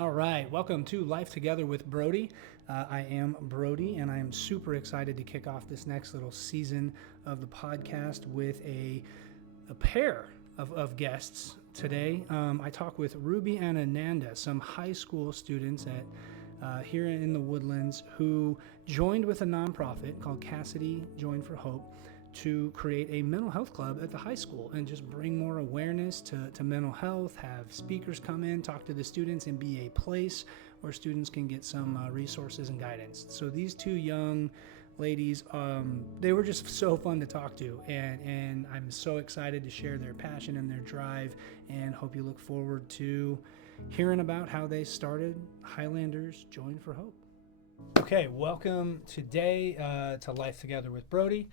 All right, welcome to Life Together with Brodie. I am Brodie, and I am super excited to kick off this next little season of the podcast with a pair of guests today. I talk with Ruby and Ananda, some high school students at here in the Woodlands who joined with a nonprofit called Cassidy Join for Hope to create a mental health club at the high school and just bring more awareness to mental health, have speakers come in, talk to the students, and be a place where students can get some resources and guidance. So these two young ladies, they were just so fun to talk to, and I'm so excited to share their passion and their drive, and hope you look forward to hearing about how they started Highlanders Join for Hope. Okay, welcome today to Life Together with Brodie.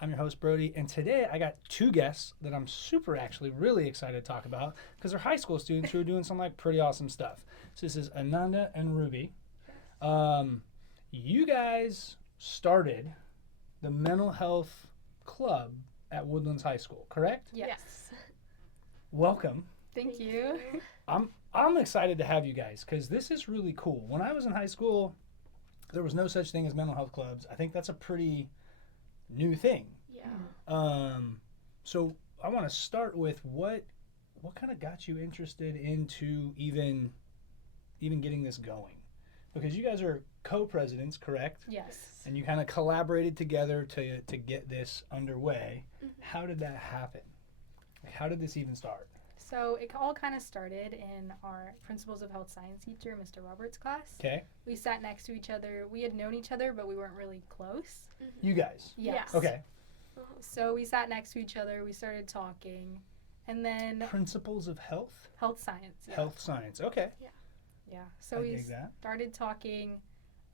I'm your host, Brodie, and today I got two guests that I'm really excited to talk about because they're high school students who are doing some pretty awesome stuff. So this is Ananda and Ruby. You guys started the mental health club at Woodlands High School, correct? Yes. Welcome. Thank you. I'm excited to have you guys because this is really cool. When I was in high school, there was no such thing as mental health clubs. I think that's a pretty new thing. Yeah. So I want to start with what kind of got you interested into even getting this going, because you guys are co-presidents, correct? Yes. And you kind of collaborated together to get this underway. Mm-hmm. How did that happen? How did this even start? So it all kind of started in our Principles of Health Science teacher, Mr. Roberts' class. Okay. We sat next to each other. We had known each other, but we weren't really close. You guys? Yes. Okay. So we sat next to each other. We started talking, and then Principles of Health? Health Science. Yeah. Health Science. Okay. Yeah. So I we dig that. started talking,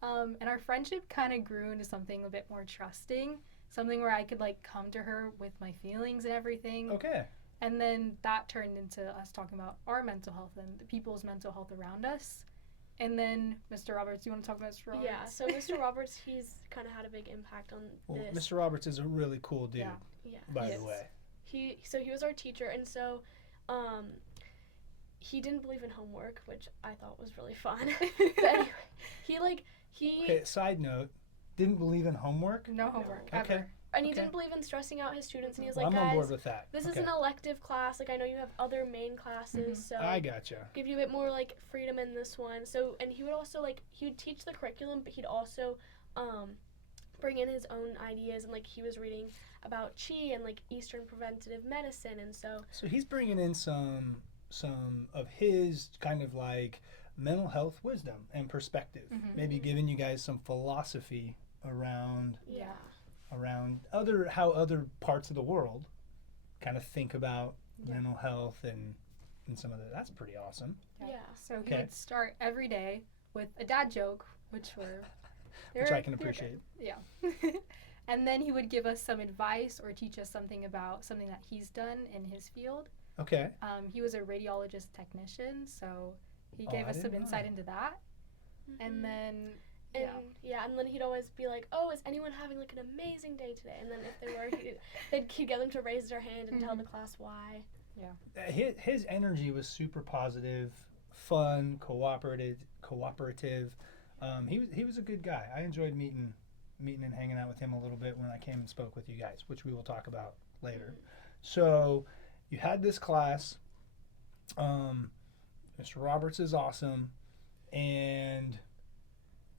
and our friendship kind of grew into something a bit more trusting, something where I could come to her with my feelings and everything. Okay. And then that turned into us talking about our mental health and the people's mental health around us. And then Mr. Roberts, you want to talk about Mr. Roberts? Yeah, so Mr. Roberts, he's kind of had a big impact on this. Mr. Roberts is a really cool dude, Yeah. by the way. He was our teacher, and so he didn't believe in homework, which I thought was really fun. But anyway, Okay, side note, didn't believe in homework? No homework, Okay. ever. And he didn't believe in stressing out his students, and he was Well, like, I'm on board guys, with that. this is an elective class. I know you have other main classes, so I gotcha. give you a bit more freedom in this one. So, and he would also he would teach the curriculum, but he'd also bring in his own ideas, and he was reading about qi and Eastern preventative medicine, and so he's bringing in some of his kind of mental health wisdom and perspective, maybe giving you guys some philosophy around how other parts of the world kind of think about mental health and some of that. That's pretty awesome. Yeah. So he would start every day with a dad joke, which I can appreciate. Yeah. And then he would give us some advice or teach us something about something that he's done in his field. Okay. He was a radiologist technician, so he gave us some insight into that. And then and then he'd always be like, "Oh, is anyone having an amazing day today?" And then if they were, he'd get them to raise their hand and tell the class why. Yeah. His energy was super positive, fun, cooperative. He was a good guy. I enjoyed meeting and hanging out with him a little bit when I came and spoke with you guys, which we will talk about later. So you had this class. Mr. Roberts is awesome. And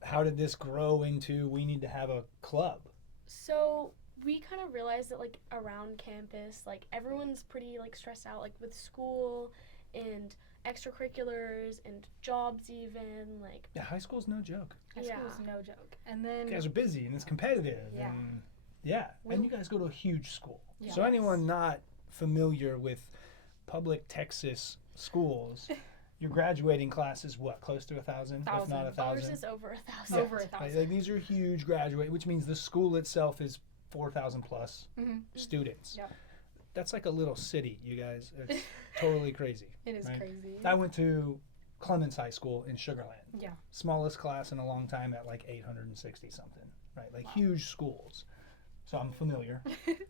how did this grow into we need to have a club? So we kind of realized that around campus, everyone's pretty stressed out with school and extracurriculars and jobs even high school's no joke. High school's no joke. And then you guys are busy and it's competitive. Yeah. And you guys go to a huge school. Yes. So anyone not familiar with public Texas schools, your graduating class is what, close to 1,000, if not 1,000? Ours is over 1,000. Over 1,000. These are huge graduate, which means the school itself is 4,000 plus students. Yep. That's like a little city, you guys. It's totally crazy. It is crazy. I went to Clemens High School in Sugar Land. Yeah. Smallest class in a long time at 860 something, right? Huge schools. So I'm familiar.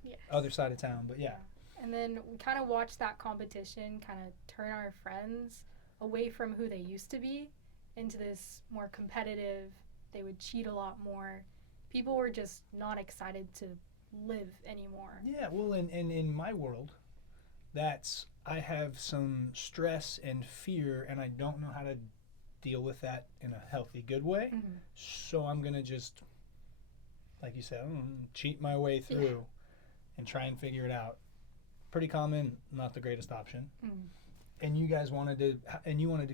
Yes. Other side of town, but yeah. And then we kind of watched that competition kind of turn our friends away from who they used to be into this more competitive. They would cheat a lot more. People were just not excited to live anymore. Yeah, well, and in my world, I have some stress and fear, and I don't know how to deal with that in a healthy, good way. Mm-hmm. So I'm going to just, like you said, cheat my way through and try and figure it out. Pretty common, not the greatest option. Mm. And you guys wanted to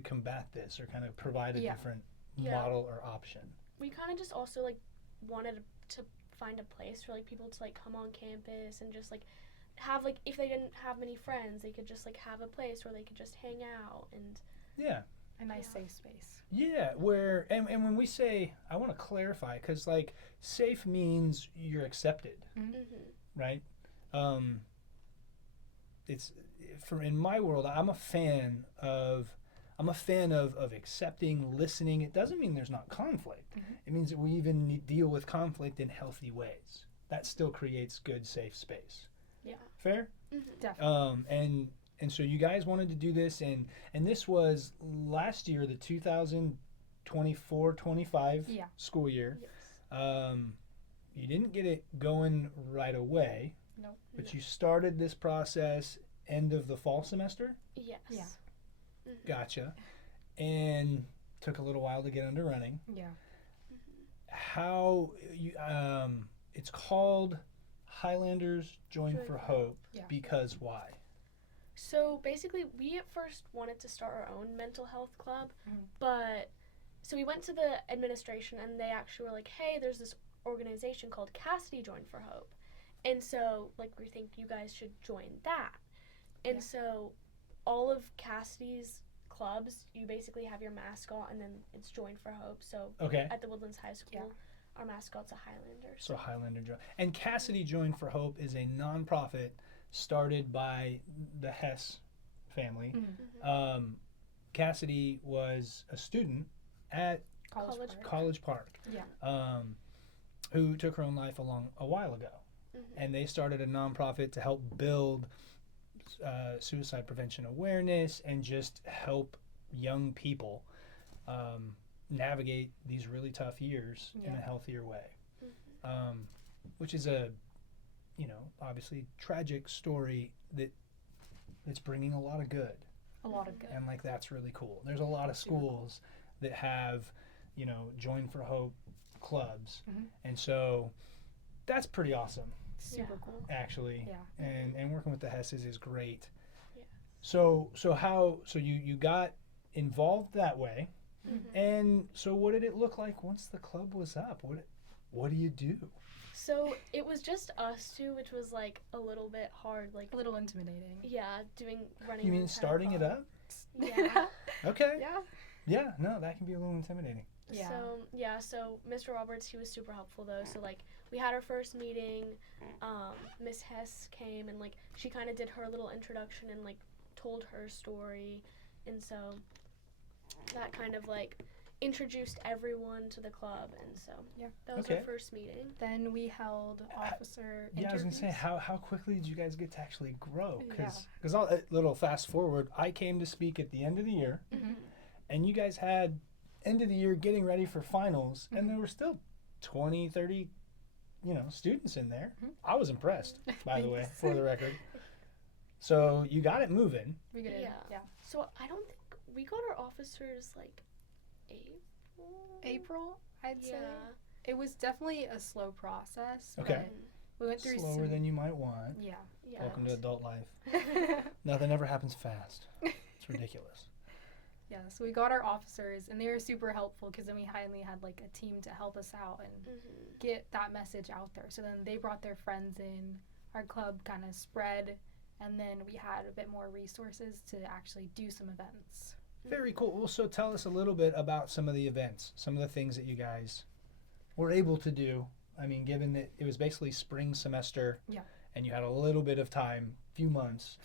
combat this or kind of provide a different model or option. We kind of just also like wanted to find a place for like people to like come on campus and just like have like, if they didn't have many friends, they could just like have a place where they could just hang out and a nice safe space. Yeah, where and when we say, I want to clarify, because like safe means you're accepted, right? It's in my world, I'm a fan of accepting, listening. It doesn't mean there's not conflict. It means that we even deal with conflict in healthy ways. That still creates good, safe space. Yeah. Fair? Definitely. And so you guys wanted to do this, and this was last year, the 2024-25 school year. Yes. You didn't get it going right away. Nope. But you started this process end of the fall semester? Yes. Yeah. Gotcha. And took a little while to get under running. Yeah. How you it's called Highlanders Join for Hope because why? So basically, we at first wanted to start our own mental health club, but so we went to the administration and they actually were like, hey, there's this organization called Cassidy Join for Hope. And so, like, we think you guys should join that. And so all of Cassidy's clubs, you basically have your mascot and then it's Join for Hope. So at the Woodlands High School, our mascot's a Highlander. So Highlander Join. And Cassidy Join for Hope is a nonprofit started by the Hess family. Cassidy was a student at College Park. Who took her own life a while ago. And they started a nonprofit to help build suicide prevention awareness and just help young people navigate these really tough years in a healthier way. Which is a, obviously tragic story that's bringing a lot of good. A lot of good. And like that's really cool. There's a lot of schools that have, Join for Hope clubs. And so that's pretty awesome. Super cool. Actually. Yeah. And working with the Hesses is great. Yeah. So you got involved that way. And so what did it look like once the club was up? What do you do? So it was just us two, which was like a little bit hard, like a little intimidating. Yeah, running. You mean starting it up? Yeah. Okay. Yeah, no, that can be a little intimidating. Yeah. So Mr. Roberts, he was super helpful though. So like we had our first meeting, Miss Hess came and like she kind of did her little introduction and like told her story, and so that kind of like introduced everyone to the club, and so that was our first meeting. Then we held officer interviews. I was gonna say how quickly did you guys get to actually grow? Because a little fast forward, I came to speak at the end of the year, and you guys had end of the year getting ready for finals, and there were still 20, 30, students in there. I was impressed, by the way, for the record. So you got it moving. We did. Yeah. So I don't think we got our officers like April, I'd say. It was definitally a slow process. Okay. We went through slower than you might want. Yeah. Welcome to adult life. Nothing ever happens fast. It's ridiculous. Yeah, so we got our officers, and they were super helpful because then we finally had like a team to help us out and get that message out there. So then they brought their friends in, our club kind of spread, and then we had a bit more resources to actually do some events. Very cool. Well, so tell us a little bit about some of the events, some of the things that you guys were able to do. I mean, given that it was basically spring semester, and you had a little bit of time, few months,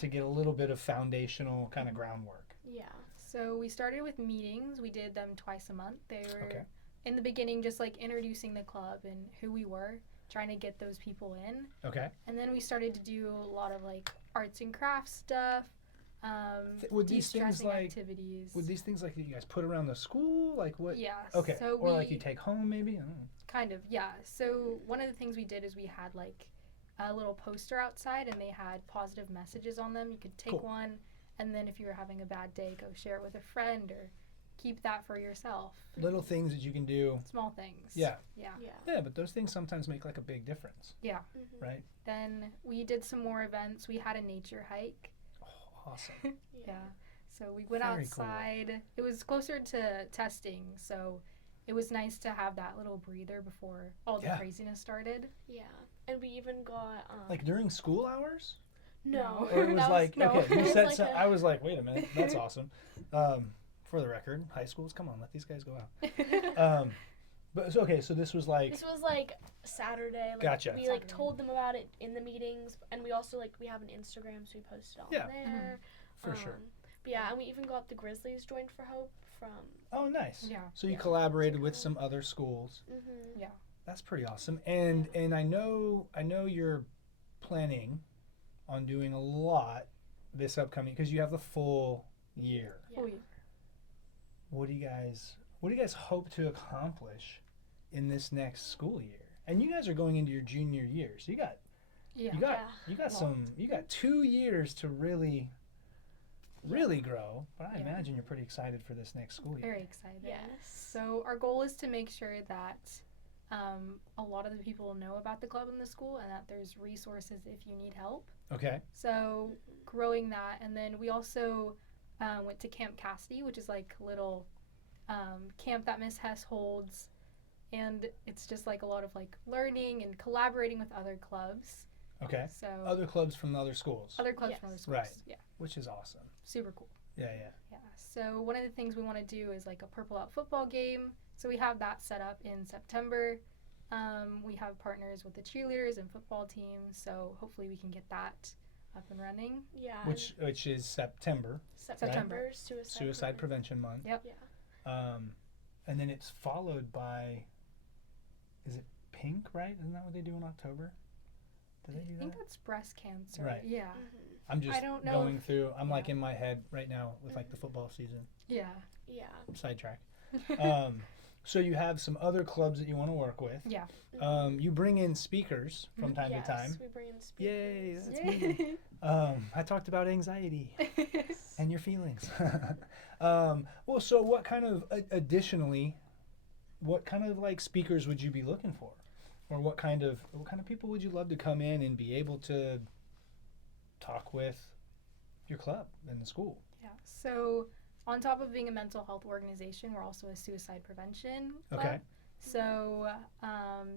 to get a little bit of foundational kind of groundwork. Yeah. So we started with meetings. We did them twice a month. They were in the beginning just like introducing the club and who we were, trying to get those people in. Okay. And then we started to do a lot of like arts and crafts stuff, Would these things de-stressing like activities. would these things like you guys put around the school? Like what? Yeah. Okay. So Or we, like you take home maybe? I don't know. kind of, yeah. So one of the things we did is we had like a little poster outside, and they had positive messages on them. You could take Cool. one, and then if you were having a bad day, go share it with a friend or keep that for yourself. Little things that you can do. Small things. Yeah. Yeah. Yeah. Yeah, but those things sometimes make like a big difference, Yeah. Mhm. right? Then we did some more events. We had a nature hike. Oh, awesome. Yeah. So we went Very cool. outside. It was closer to testing, so it was nice to have that little breather before all the Yeah. craziness started. Yeah. And we even got Like during school hours? no. Or it was That like no. okay, you It was said like so, a- I was like, wait a minute, that's awesome. For the record, high schools, come on, let these guys go out. But so, okay, so this was like This was like Saturday. Like, Gotcha. We like Saturday. told them about it in the meetings, and we also like we have an Instagram, so we posted on Yeah. there. for sure. But yeah, and we even got the Grizzlies joined for Hope from. Oh, nice. Yeah. So you Yeah. collaborated with some other schools. Mm-hmm. That's pretty awesome. And I know you're planning on doing a lot this upcoming because you have the full year. Yeah. Oh, yeah. What do you guys hope to accomplish in this next school year? And you guys are going into your junior year, so you got Yeah. you got 2 years to really grow. But I Yeah. imagine you're pretty excited for this next school year. Very excited. Yes. So our goal is to make sure that a lot of the people know about the club in the school and that there's resources if you need help. Okay. So growing that, and then we also went to Camp Cassidy, which is like a little camp that Miss Hess holds, and it's just like a lot of like learning and collaborating with other clubs. Okay. So Other clubs from other schools, other clubs Yes. from other schools. Right. Yeah, which is awesome. super cool. Yeah. Yeah. So one of the things we want to do is like a Purple Out football game. So we have that set up in September. We have partners with the cheerleaders and football teams. So hopefully we can get that up and running. Yeah. Which is September, September Suicide Prevention Month. Yep. Yeah. And then it's followed by, is it Pink, right? Isn't that what they do in October? Do they do I think that? that's breast cancer. Right. Yeah. Mm-hmm. I'm just I don't know going if- through. I'm like yeah. in my head right now with like the football season. Yeah. Yeah. Sidetrack. So you have some other clubs that you want to work with. Yeah. You bring in speakers from time yes, to time. we bring in speakers. Yay! That's me. I talked about anxiety and your feelings. Well, so what kind of additionally, what kind of like speakers would you be looking for, or what kind of people would you love to come in and be able to talk with your club and the school? Yeah. So on top of being a mental health organization, we're also a suicide prevention club. Okay. So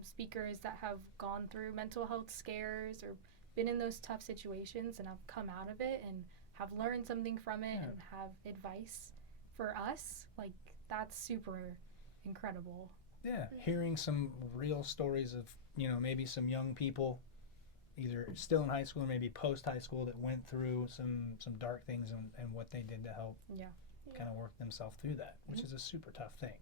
speakers that have gone through mental health scares or been in those tough situations and have come out of it and have learned something from it Yeah. and have advice for us, like that's super incredible. Yeah, hearing some real stories of maybe some young people, either still in high school or maybe post high school, that went through some dark things and what they did to help Yeah. kind of work themselves through that, which is a super tough thing.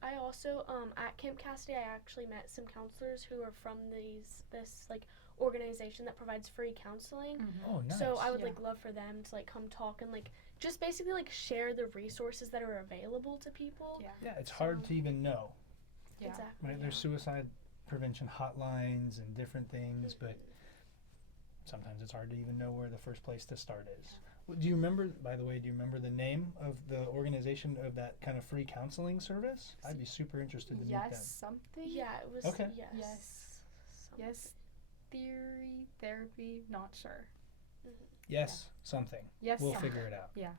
I also at Camp Cassidy I actually met some counselors who are from this like organization that provides free counseling. Oh, nice. So I would Yeah. like love for them to like come talk and like just basically like share the resources that are available to people. Yeah. Yeah, it's hard to even know, Yeah. Exactly. right? Yeah. There's suicide prevention hotlines and different things, but sometimes it's hard to even know where the first place to start is. Well, do you remember, by the way, the name of the organization of that kind of free counseling service? I'd be super interested to meet them. Yes, something. Yeah, it was Okay. yes. Yes. Something. Yes. Therapy. Not sure. Yes, something. Yes. We'll something. figure it out. Yeah.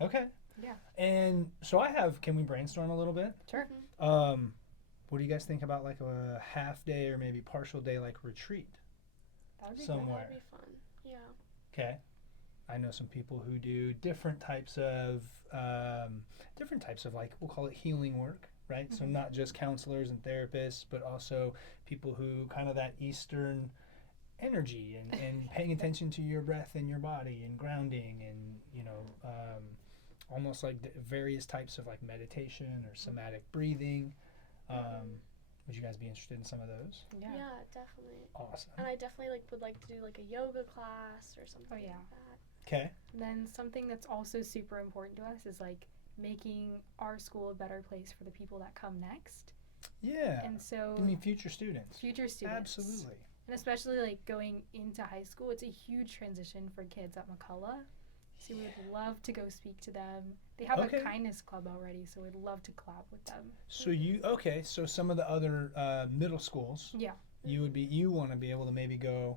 Okay. Yeah. And so can we brainstorm a little bit? Sure. What do you guys think about like a half day or maybe partial day like retreat That would be somewhere? That'd be fun. Yeah. Okay. I know some people who do different types of like, we'll call it healing work, right? So not just counselors and therapists, but also people who kind of that Eastern energy and paying attention to your breath and your body and grounding and, almost like various types of like meditation or somatic breathing. Would you guys be interested in some of those? Yeah. Yeah, definitely. Awesome. And I definitely would like to do like a yoga class or something Oh, yeah. like that. Okay. And then something that's also super important to us is like making our school a better place for the people that come next. Yeah. And so I mean, future students. future students. Absolutely. And especially like going into high school, it's a huge transition for kids at McCullough. So we would love to go speak to them. They have Okay. a kindness club already, so we'd love to collab with them. So so some of the other middle schools, Yeah. you want to be able to maybe go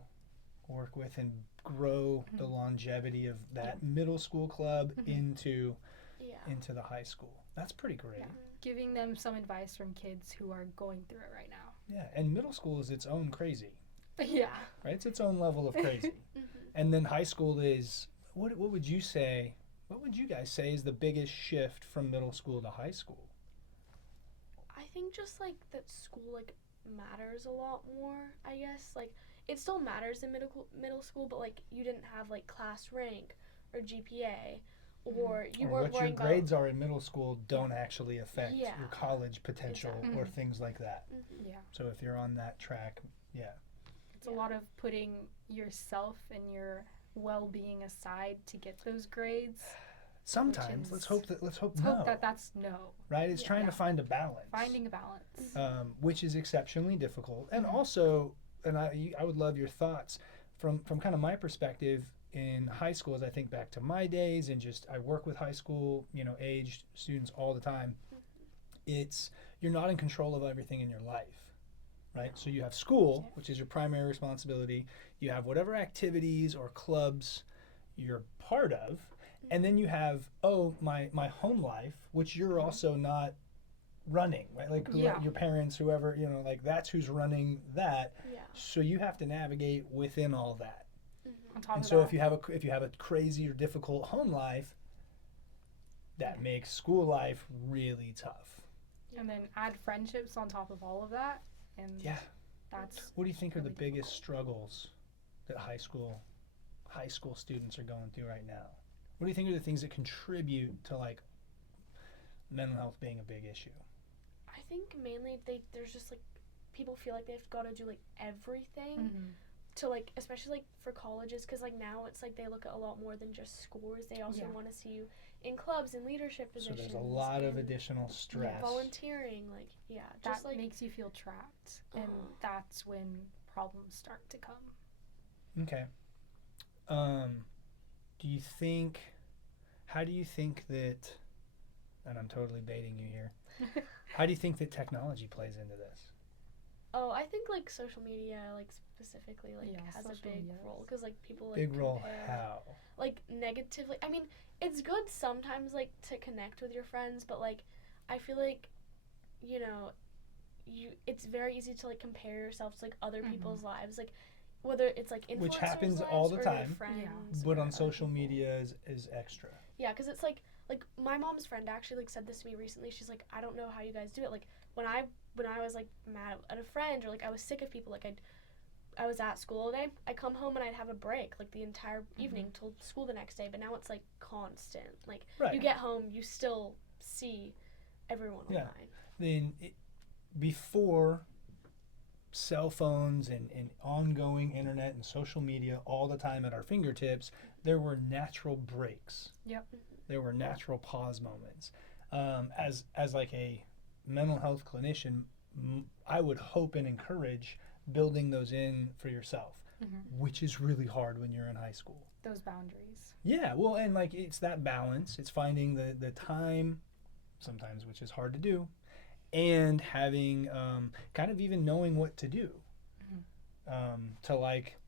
work with and grow the longevity of that middle school club into the high school. That's pretty great. Yeah. Giving them some advice from kids who are going through it right now. Yeah, and middle school is its own crazy, Yeah. right? It's its own level of crazy. And then high school is, what would you say, what would you guys say is the biggest shift from middle school to high school? I think just like that school like matters a lot more, I guess. Like it still matters in middle school, but like you didn't have like class rank or GPA or you Or weren't what your worrying grades are in middle school don't actually affect Yeah. your college potential Exactly. or things like that. Yeah. So if you're on that track, It's a lot of putting yourself and your well-being aside to get those grades. sometimes is- let's hope Let's no, hope that that's no. right? It's trying to find a balance. Finding a balance. Which is exceptionally difficult. And also, and I would love your thoughts from kind of my perspective in high school as I think back to my days and just I work with high school, aged students all the time. It's you're not in control of everything in your life, right? So you have school, which is your primary responsibility. You have whatever activities or clubs you're part of, and then you have my home life, which you're also not running, right? Like your parents, whoever, like that's who's running that. Yeah. So you have to navigate within all that. On top And of so that, if you have a crazy or difficult home life, that makes school life really tough. and then add friendships on top of all of that, and Yeah. that's What do you think are the really biggest struggles that high school students are going through right now? What do you think are the things that contribute to like mental health being a big issue? I think mainly there's just like people feel like they've got to do like everything to like, especially like for colleges, because like now it's like they look at a lot more than just scores. They also want to see you in clubs and leadership So positions. there's a lot of and additional stress. volunteering, like that just like makes you feel trapped, and that's when problems start to come. Okay. How do you think that, and I'm totally baiting you here, how do you think that technology plays into this? Oh, I think like social media, like specifically, like has a social big media. role because like people like Big role compare, how? like negatively. I mean, it's good sometimes like to connect with your friends, but like I feel like it's very easy to like compare yourself to like other people's lives, like whether it's like influencers' Which happens lives all the or time. your friends But or on other social people. media is extra. Yeah, because it's like my mom's friend actually like said this to me recently. She's like, I don't know how you guys do it. Like when I was like mad at a friend or like I was sick of people, like I was at school all day. I come home and I'd have a break like the entire evening till school the next day. But now it's like constant. Like Right. you get home, you still see everyone Yeah. online. Then before cell phones and ongoing internet and social media all the time at our fingertips, there were natural breaks. Yep. There were natural pause moments. As like a mental health clinician, I would hope and encourage building those in for yourself, which is really hard when you're in high school. Those boundaries. Yeah, well, and like it's that balance. It's finding the time, sometimes, which is hard to do, and having kind of even knowing what to do to like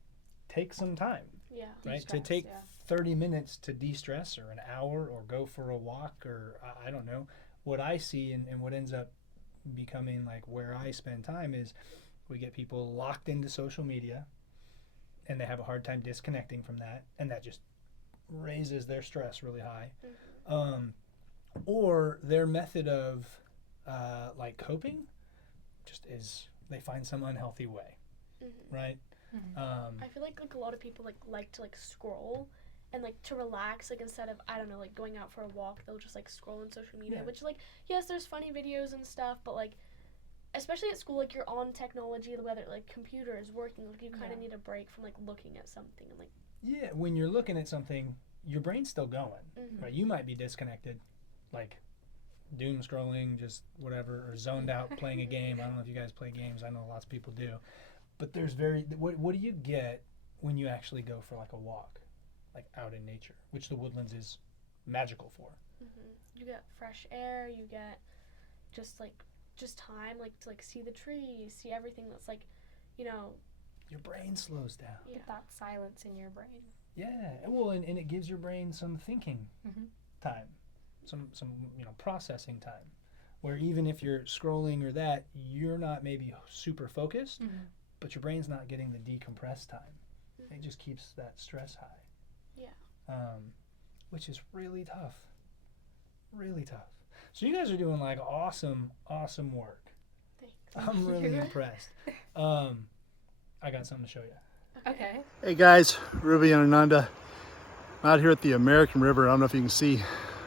take some time, Yeah. right? To De-stress, take yeah. 30 minutes to de-stress or an hour or go for a walk or I don't know. What I see and what ends up becoming like where I spend time is we get people locked into social media and they have a hard time disconnecting from that, and that just raises their stress really high. Or their method of like coping just is they find some unhealthy way, right? I feel like a lot of people like to like scroll and like to relax, like instead of I don't know, like going out for a walk, they'll just like scroll on social media, which like yes, there's funny videos and stuff, but like especially at school, like you're on technology, whether like computers working, like you kind of need a break from like looking at something and like Yeah, when you're looking at something, your brain's still going, Mhm. right? You might be disconnected, like doom scrolling, just whatever, or zoned out playing a game. I don't know if you guys play games. I know lots of people do. But there's what do you get when you actually go for like a walk, like out in nature, which the Woodlands is magical for? Mhm. You get fresh air. You get just time, like to like see the trees, see everything that's like, you know. Your brain slows down. Yeah. Get that silence in your brain. Yeah, well, and it gives your brain some thinking time, some processing time, where even if you're scrolling or that, you're not maybe super focused, but your brain's not getting the decompress time. It just keeps that stress high. Yeah. Which is really tough. Really tough. So you guys are doing like awesome work. Thanks. I'm really impressed. I got something to show you. Okay. Hey guys, Ruby and Ananda. I'm out here at the American River. I don't know if you can see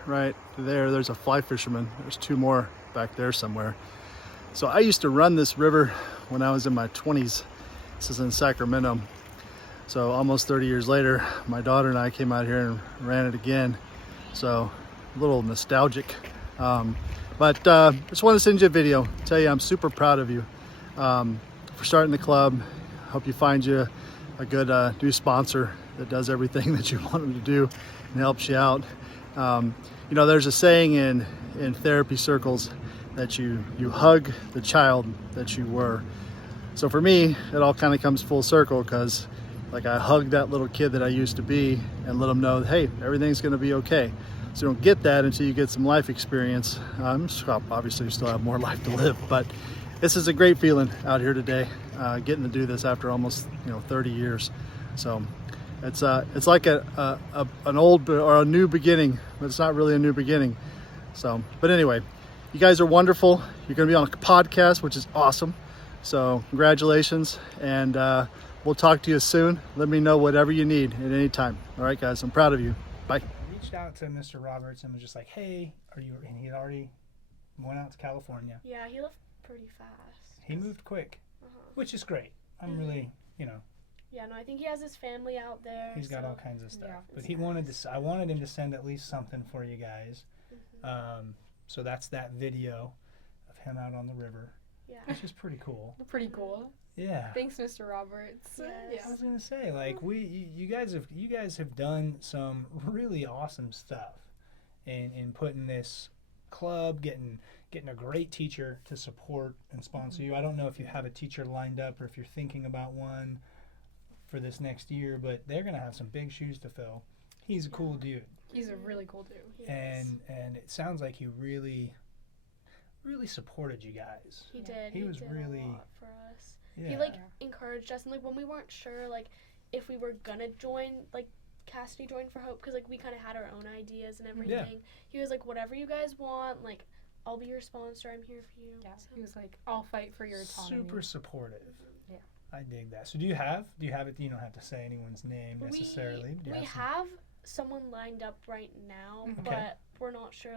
right there. There's a fly fisherman. There's two more back there somewhere. So I used to run this river when I was in my 20s. This is in Sacramento. So almost 30 years later, my daughter and I came out here and ran it again. So a little nostalgic. But just want to send you a video. Tell you I'm super proud of you for starting the club. Hope you find you a good new sponsor that does everything that you want them to do and helps you out. You know, there's a saying in therapy circles that you hug the child that you were. So for me, it all kind of comes full circle because like I hugged that little kid that I used to be and let them know, hey, everything's going to be okay. So you don't get that until you get some life experience. Obviously you still have more life to live, but this is a great feeling out here today, getting to do this after almost 30 years. So it's like an old or a new beginning, but it's not really a new beginning. So, but anyway, you guys are wonderful. You're going to be on a podcast, which is awesome. So congratulations, and we'll talk to you soon. Let me know whatever you need at any time. All right, guys, I'm proud of you. Bye. Reached out to Mr. Roberts and was just like, hey, are you, and he had already went out to California. Yeah, he left pretty fast. He moved quick, which is great. I'm really, Yeah, no, I think he has his family out there. he's got all kinds of stuff. yeah, But he wanted to, I wanted him to send at least something for you guys. So that's that video of him out on the river, Yeah. which is pretty cool. Pretty cool. Yeah. Thanks, Mr. Roberts. Yes. I was gonna say, like, you guys have done some really awesome stuff in putting this club, getting a great teacher to support and sponsor you. I don't know if you have a teacher lined up or if you're thinking about one for this next year, but they're gonna have some big shoes to fill. He's a cool dude, He's a really cool dude. and it sounds like he really supported you guys. He did. He was did really- a lot for us. Yeah. He encouraged us, and when we weren't sure if we were gonna join, Cassidy joined for Hope, because we kind of had our own ideas and everything. He was like, whatever you guys want, I'll be your sponsor. I'm here for you. Yeah. So- He was like, I'll fight for your autonomy. Super supportive. Yeah. I dig that. So do you have it? You don't have to say anyone's name necessarily. Do you We some- have someone lined up right now, Mhm. Okay. but we're not sure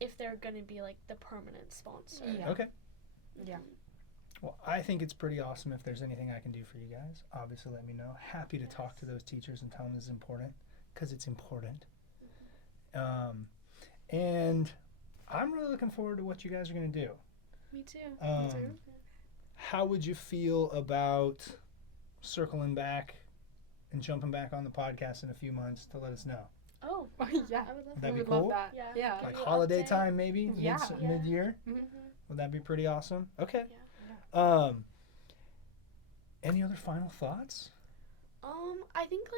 if they're gonna be the permanent sponsor. Yeah. Okay. Yeah. Well, I think it's pretty awesome. If there's anything I can do for you guys, obviously let me know. Happy to talk to those teachers and tell them it's important, because it's important. And I'm really looking forward to what you guys are going to do. Me too. How would you feel about circling back and jumping back on the podcast in a few months to let us know? Oh, yeah. I would love That'd we be would cool. love that. Yeah. Yeah. Give Like you an holiday update. time, maybe? Yeah. Mid-year? Mm-hmm. Would that be pretty awesome? Okay. Yeah. Any other final thoughts? I think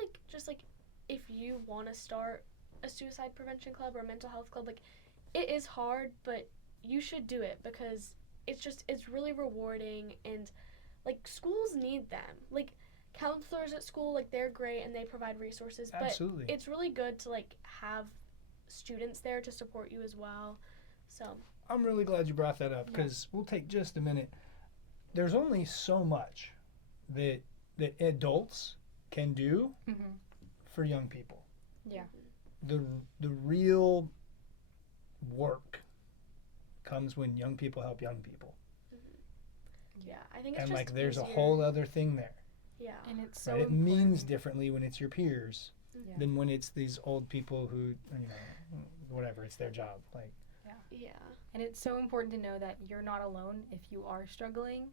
if you want to start a suicide prevention club or a mental health club, it is hard, but you should do it because it's really rewarding, and schools need them. Counselors at school, they're great and they provide resources, Absolutely. but it's really good to have students there to support you as well. So I'm really glad you brought that up, because we'll take just a minute. There's only so much that adults can do for young people. Yeah. The real work comes when young people help young people. yeah, I think it's And just there's a easier. whole other thing there. Yeah. And it's so Right? It important. means differently when it's your peers Yeah. than when it's these old people who, you know, whatever, it's their job. Like, Yeah. And it's so important to know that you're not alone if you are struggling.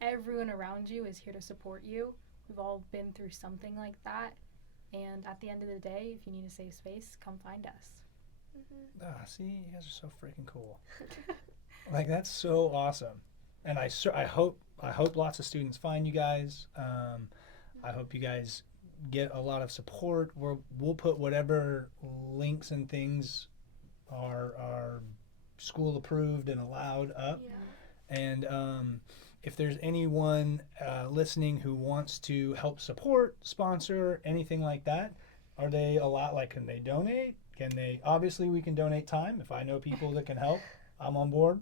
Everyone around you is here to support you. We've all been through something like that. And at the end of the day, if you need a safe space, come find us. see, you guys are so freaking cool. Like, that's so awesome. And I hope lots of students find you guys. I hope you guys get a lot of support. We'll put whatever links and things are school approved and allowed up. Yeah. And if there's anyone listening who wants to help support, sponsor, anything like that, are they allowed? Like, can they donate? Can they? Obviously, we can donate time. If I know people that can help, I'm on board.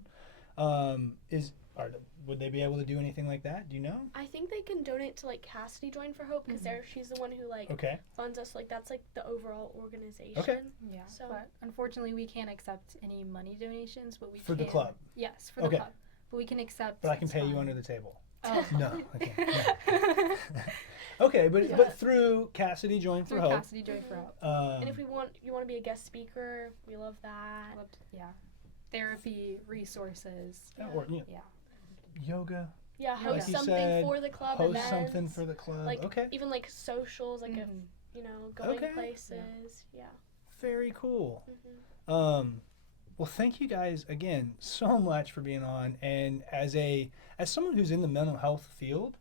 Would they be able to do anything like that? Do you know? I think they can donate to like Cassidy Join for Hope because she's the one who like Okay. funds us. Like that's like the overall organization. Okay. Yeah. So- But unfortunately, we can't accept any money donations, but we For can. the club. Yes, for the Okay. club. But we can accept. But I can it's pay you fine. under the table. Oh. No, I can't. No. Okay, but through Cassidy Join for Through Hope. Cassidy Joy for Hope. And if you want to be a guest speaker, we love that. Yeah. Therapy, resources. Or, you know, Yeah. yoga, Yeah, Like host you something said, for the club. host events, something for the club. like Okay, even like socials, like if Mhm. going Okay. places. Yeah. very cool. Mhm. Well, thank you guys again so much for being on. And as someone who's in the mental health field,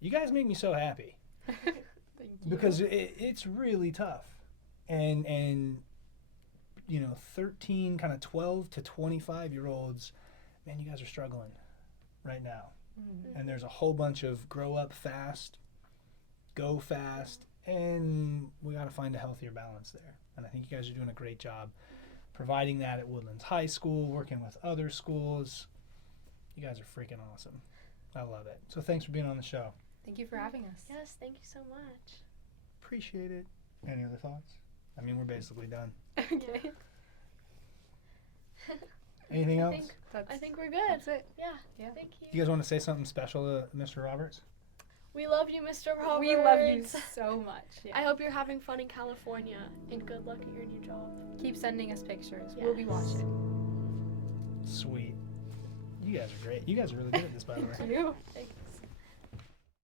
you guys make me so happy Thank you. because it's really tough. And you know, 13, kind of 12 to 25-year-olds, man, you guys are struggling right now. Mhm. And there's a whole bunch of grow up fast, go fast, and we got to find a healthier balance there. And I think you guys are doing a great job providing that at Woodlands High School, working with other schools. You guys are freaking awesome. I love it. So thanks for being on the show. Thank you for having us. Yes, thank you so much. Appreciate it. Any other thoughts? I mean, we're basically done. Okay. Anything I else? think That's, I think we're good. that's it. Yeah. Yeah. Thank you. You guys want to say something special to Mr. Roberts? We love you, Mr. Roberts. We love you so much. Yeah. I hope you're having fun in California and good luck at your new job. Keep sending us pictures. We'll be watching. Sweet. You guys are great. You guys are really good at this, by the way. Thank you. Thank